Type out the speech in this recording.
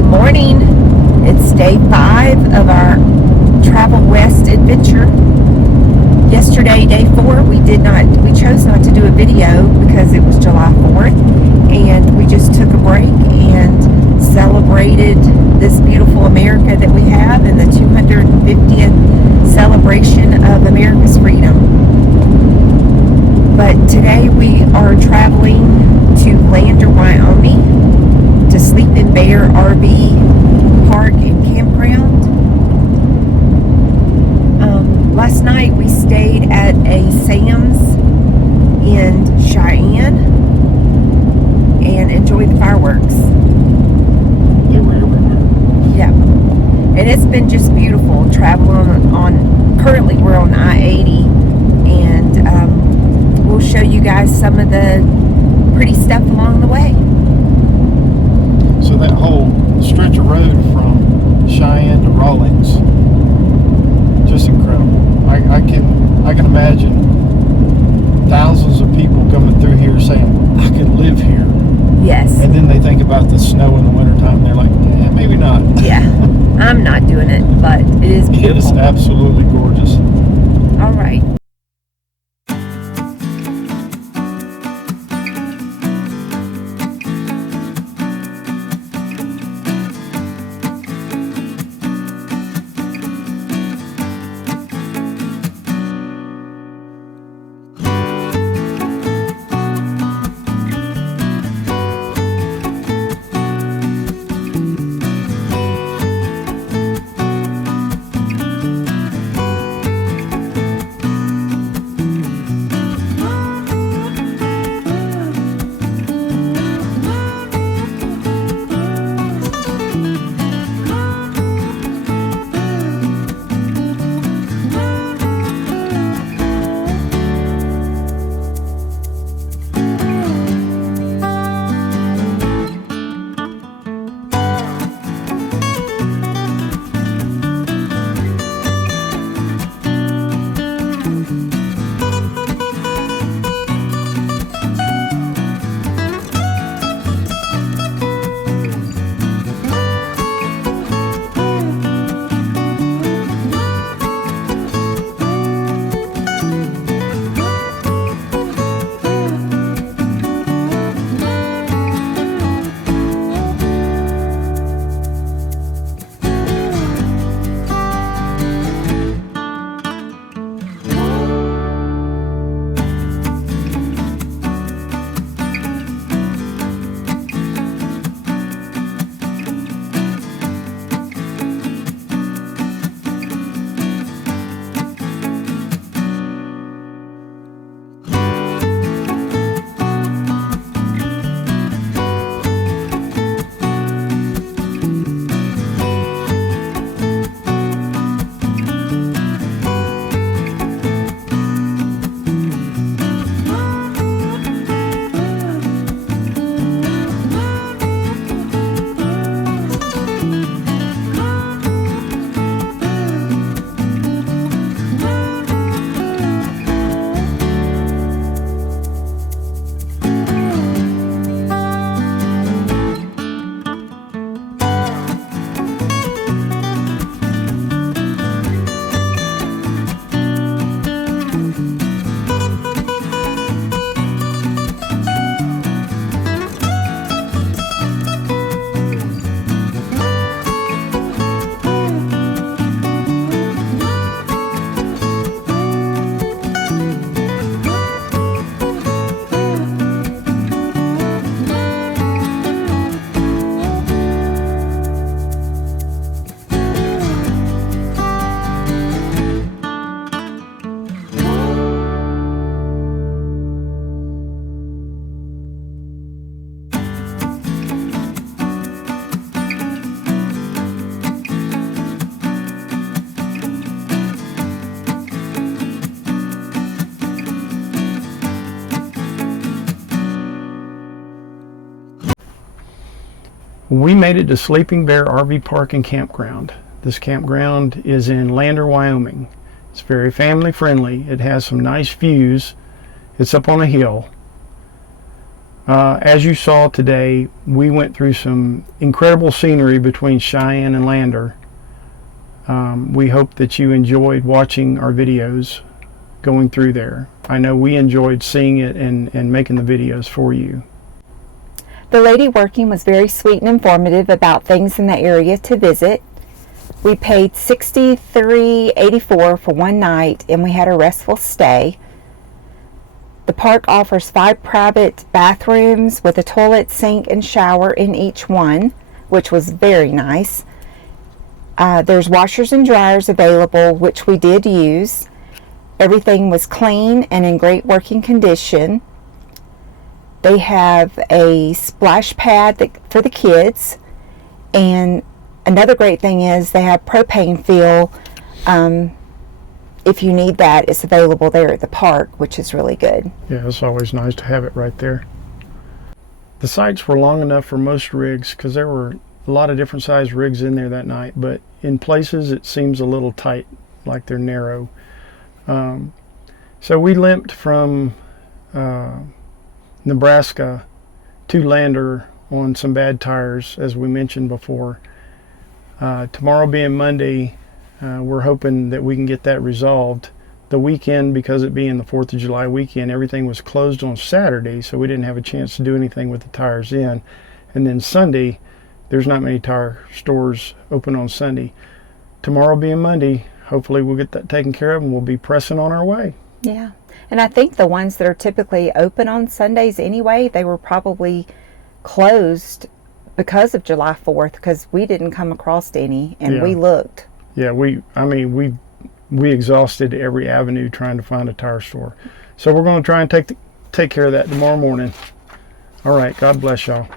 Good morning. It's day 5 of our Travel West adventure. Yesterday, day 4, we chose not to do a video because it was July 4th, and we just took a break and celebrated this beautiful America that we have and the 250th celebration of America's freedom. But today we are traveling to Lander, Wyoming, to Sleeping Bear RV Park and Campground. Last night we stayed at a Sam's in Cheyenne and enjoyed the fireworks. They were everywhere. Yeah, and it's been just beautiful traveling currently we're on I-80, and we'll show you guys some of the pretty stuff along the way. So that whole stretch of road from Cheyenne to Rawlins, just incredible. I can imagine thousands of people coming through here saying, I could live here. Yes. And then they think about the snow in the wintertime, and they're like, maybe not. Yeah, I'm not doing it, but it is beautiful. It is absolutely gorgeous. All right. We made it to Sleeping Bear RV Park and Campground. This campground is in Lander, Wyoming. It's very family friendly. It has some nice views. It's up on a hill. As you saw today, we went through some incredible scenery between Cheyenne and Lander. We hope that you enjoyed watching our videos going through there. I know we enjoyed seeing it and making the videos for you. The lady working was very sweet and informative about things in the area to visit. We paid $63.84 for one night, and we had a restful stay. The park offers 5 private bathrooms with a toilet, sink, and shower in each one, which was very nice. There's washers and dryers available, which we did use. Everything was clean and in great working condition. They have a splash pad for the kids, and another great thing is they have Propane Fill. If you need that, it's available there at the park, which is really good. Yeah, it's always nice to have it right there. The sites were long enough for most rigs because there were a lot of different size rigs in there that night, but in places it seems a little tight, like they're narrow. So we limped from Nebraska to Lander on some bad tires, as we mentioned before. Tomorrow being Monday, we're hoping that we can get that resolved. The weekend, because it being the 4th of July weekend, everything was closed on Saturday, so we didn't have a chance to do anything with the tires in. And then Sunday, there's not many tire stores open on Sunday. Tomorrow being Monday, hopefully we'll get that taken care of and we'll be pressing on our way. Yeah, and I think the ones that are typically open on Sundays anyway, they were probably closed because of July 4th, because we didn't come across any, and we looked. Yeah, we exhausted every avenue trying to find a tire store. So we're going to try and take care of that tomorrow morning. All right, God bless y'all.